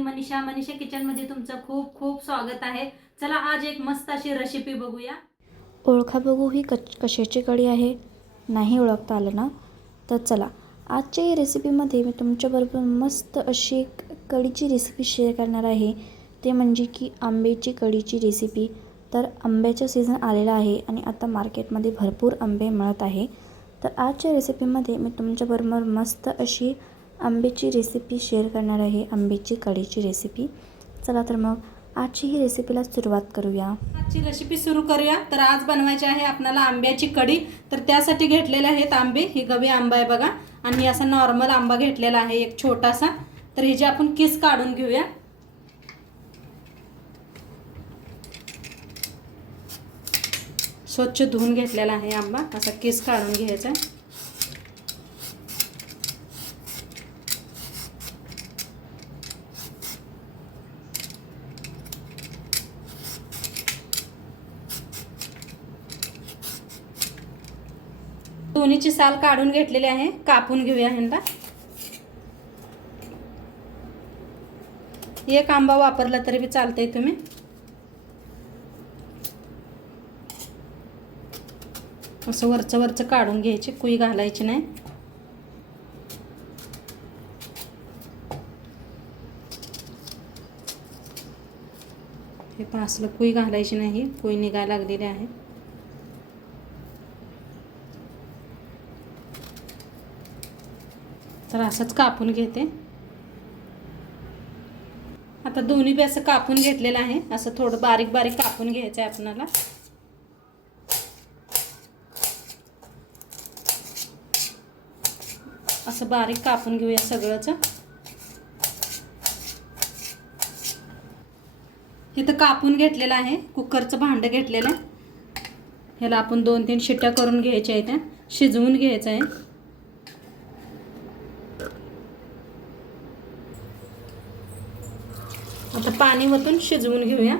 मी Manisha kitchen मध्ये तुमचं खूप खूप स्वागत आहे। चला आज एक मस्त अशी रेसिपी बघूया। ओळखा बघू ही कशाची कढी आहे, नाही ओळखता आलं ना? तर चला आजच्या या रेसिपीमध्ये मी तुमच्याबरोबर मस्त अशी कढीची रेसिपी शेअर करणार आहे। ते म्हणजे की आंब्याची कढीची रेसिपी। तर आंब्याचा सीझन आलेला आहे आणि आता मार्केटमध्ये भरपूर आंबे मिळत आहे। तर आजच्या रेसिपीमध्ये मी तुमच्याबरोबर मस्त अशी आंब्याची रेसिपी शेअर करणार आहे, आंब्याची कढीची रेसिपी। चला तर मग आजची ही रेसिपीला सुरुवात करूया। आजची रेसिपी सुरू करूया। तर आज बनवायची आहे आपल्याला आंब्याची कढी। तर त्यासाठी घेतलेले आहेत आंबे, ही गवी आंबा आहे बघा आणि असा नॉर्मल आंबा घेतलेला आहे एक छोटासा। तर हे जे आपण किस काढून घेऊया। स्वच्छ धुवून घेतलेला आहे आंबा, असा किस काढून घ्यायचा। दोन्हीची साल काढून घेतलेली आहे, कापून घेऊया ह्यांना। एक आंबा वापरला तरी बी चालतंय तुम्ही। असं वरचं काढून घ्यायचे, कुई घालायची नाही। हे पण असलं कुई घालायची नाही, कुई निघायला लागलेली आहे। तर असंच कापून घेते। आता दोन्ही बी असं कापून घेतलेलं आहे, असं थोडं बारीक बारीक कापून घ्यायचं आहे आपल्याला। असं बारीक कापून घेऊया सगळंच। इथं कापून घेतलेलं आहे, कुकरचं भांडं घेतलेलं आहे। ह्याला आपण 2-3 शिट्ट्या करून घ्यायच्या आहेत, शिजवून घ्यायचं आहे। आता पाणी वतून शिजवून घेऊया।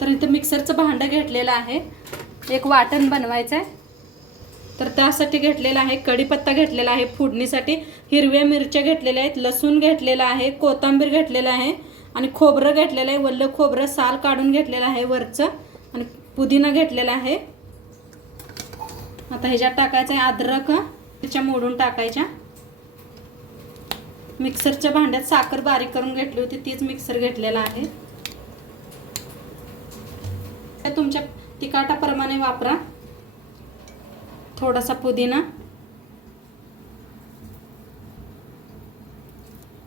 तर इथं मिक्सरचं भांडं घेतलेलं आहे, एक वाटण बनवायचं आहे। तर त्यासाठी घेतलेला आहे कढीपत्ता घेतलेला आहे फोडणीसाठी, हिरव्या मिरच्या घेतलेल्या आहेत, लसूण घेतलेला आहे, कोथिंबीर घेतलेला आहे आणि खोबरं घेतलेलं आहे। वल्ल खोबरं साल काढून घेतलेलं आहे वरचं, आणि पुदिना घेतलेला आहे। आता ह्याच्यात टाकायचं आहे अद्रक, मिरच्या मोडून टाकायच्या। मिक्सरच्या भांड्यात साखर बारीक करून घेतली होती, तीच मिक्सर घेतलेला आहे। तुमच्या तिखटाप्रमाणे वापरा। थोडासा पुदिना,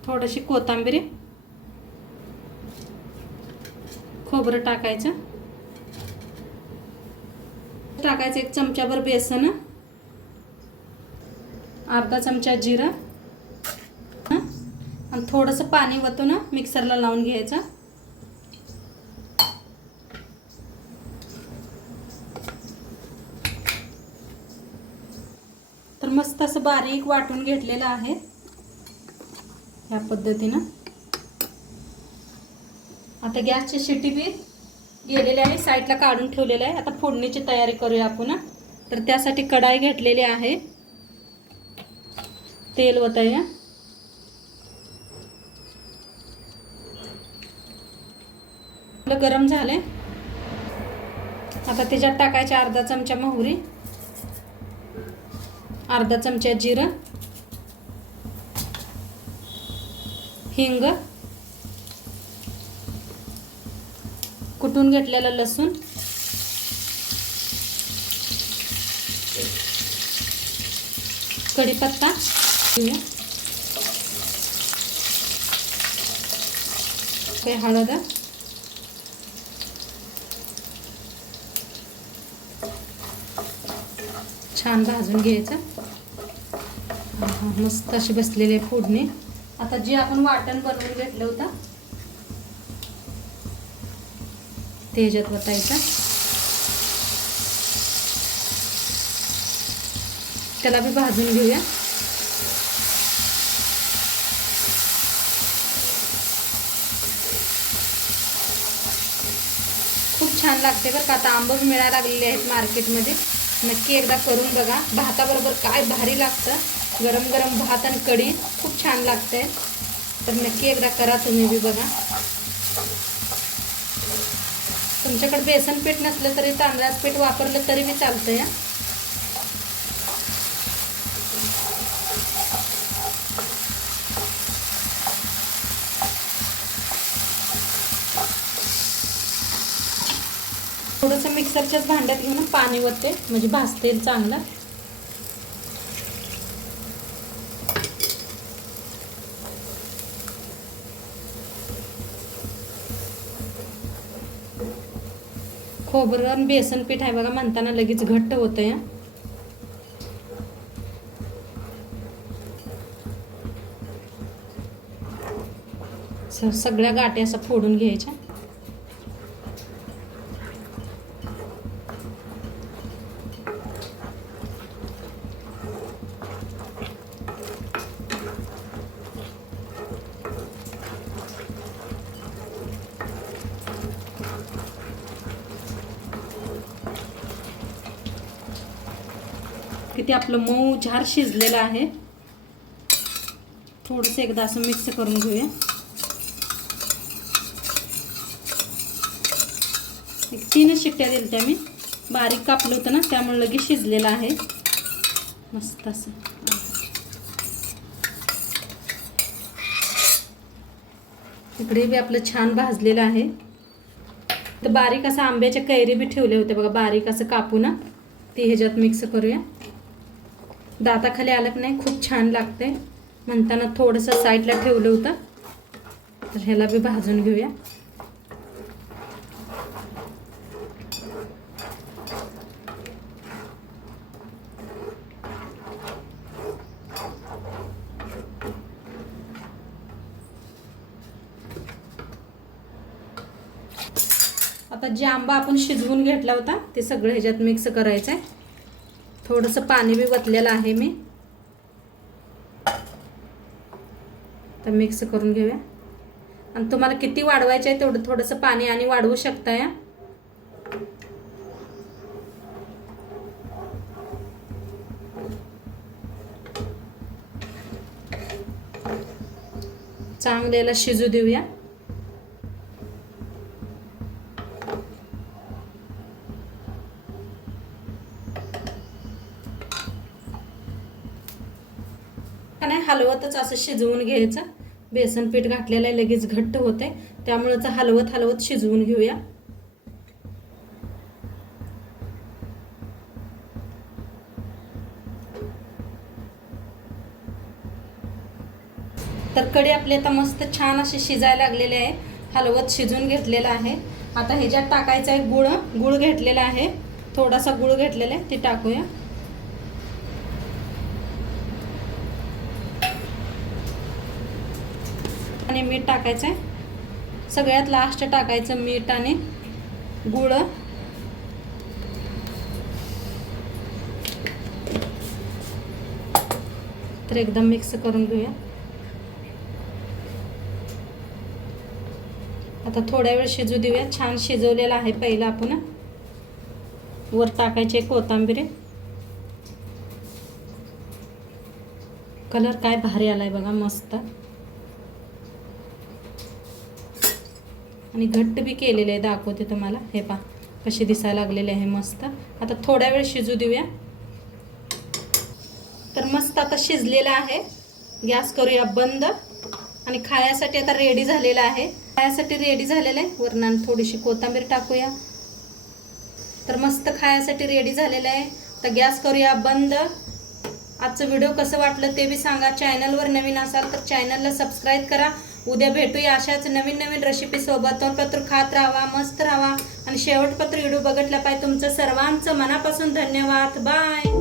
थोडीशी कोथिंबीर, खोबरं टाकायचं। टाकायचं 1 चमचाभर बेसन, अर्धा चमचा जिरं आणि थोडंसं पाणी वतून मिक्सरला लावून घ्यायचं। तर मस्त असं बारीक वाटून घेतलेलं आहे ह्या पद्धतीनं। आता गॅसची शिट्टी बी गेलेली आहे, साईडला काढून ठेवलेलं आहे। आता फोडणीची तयारी करूया आपण। तर त्यासाठी कढाई घेतलेली आहे, तेल ओतूया। गरम झाले, आता त्याच्यात टाकायचे अर्धा चमचा मोहरी, अर्धा चमचा जिरं, हिंग, कुटून घेतलेलं लसूण, कढीपत्ता, हळद, छान भाजून घ्यायचं। मस्त अशी बसलेली फोडणी। आता जी आपण वाटण बनवून घेतलं होतं ते ह्याच्यात वतायचं, त्याला बी भाजून घेऊया। खूप छान लागते बरं का. आता आंबे मिळायला लागलेले आहेत मार्केटमध्ये. नक्की एकदा करून बघा. भाताबरोबर काय भारी लागतं. गरम गरम भात आणि कढी खूप छान लागते. तर नक्की एकदा करा तुम्ही बी बघा. तुमच्याकडे बेसन पीठ नसलं तरी तांदळाचं पीठ वापरलं तरी बी चालतं या. थोडंसं मिक्सरच्याच भांड्यात घेऊन पाणी वरते म्हणजे भाजता येईल चांगलं. खोबरं आणि बेसन पीठ आहे बघा, म्हणताना लगेच घट्ट होतं या. सगळ्या गाठी असं फोडून घ्यायच्या. किती आपलं मऊ झार शिजलेलं आहे. थोडंसं एकदा असं मिक्स करून घेऊया. एक 3 शिट्ट्या दिल्या त्या मी. बारीक कापलं होतं ना त्यामुळे लगेच शिजलेलं आहे मस्त असं. इकडे बी आपलं छान भाजलेलं आहे. तर बारीक असं आंब्याच्या कैरी बी ठेवले होते बघा, बारीक असं कापून ते ह्याच्यात मिक्स करूया. दाताखाली आलं की नाही खूप छान लागते, म्हणताना थोडंसं साईडला ठेवलं होतं. तर ह्याला बी भाजून घेऊया. आता जे आंबा आपण शिजवून घेतला होता ते सगळं ह्याच्यात मिक्स करायचं आहे. थोडंसं पाणी बी वतलेलं आहे मी. तर मिक्स करून घेऊया. आणि तुम्हाला किती वाढवायचं आहे तेवढं थोडंसं पाणी आणि वाढवू शकता या. चांगल्याला शिजू देऊया. नाही हलवतच असं शिजवून घ्यायचं. बेसन पीठ घातलेलं आहे लगेच घट्ट होते, त्यामुळे हलवत हलवत शिजवून घेऊया. तर कढी आपली आता मस्त छान अशी शिजायला लागलेली आहे. हलवत शिजून घेतलेलं आहे. आता ह्याच्यात टाकायचं आहे गुळ. गुळ घेतलेला आहे, थोडासा गुळ घेतलेला आहे ते टाकूया. आणि मीठ टाकायचं आहे. सगळ्यात लास्ट टाकायचं मीठ आणि गुळ. तर एकदम मिक्स करून घेऊया. आता थोड्या वेळ शिजू देऊया. छान शिजवलेला आहे पहिला आपण. वर टाकायचे कोथिंबीर. कलर काय भारी आलाय बघा मस्त. आणि घट्ट बी केलेले आहे, दाखवते तुम्हाला. हे पहा कसे दिसायला लागलेले आहे मस्त. आता थोड्या वेळ शिजू देऊया. तर मस्त आता शिजलेला आहे. गॅस करूया बंद. आणि खाण्यासाठी आता रेडी झालेला आहे. खाण्यासाठी रेडी झालेलं आहे. वरनं थोडीशी कोथिंबीर टाकूया. तर मस्त खाण्यासाठी रेडी झालेलं आहे. तर गॅस करूया बंद. आजचं व्हिडिओ कसं वाटलं ते बी सांगा. चॅनलवर नवीन असाल तर चॅनलला सबस्क्राईब करा. उद्या भेटूया अशाच नवीन नवीन रेसिपी सोबत. तोपर्यंत खात राहा, मस्त राहा आणि शेवटपर्यंत व्हिडिओ बघितला पाहिजे. तुमचं सर्वांचं मनापासून धन्यवाद. बाय.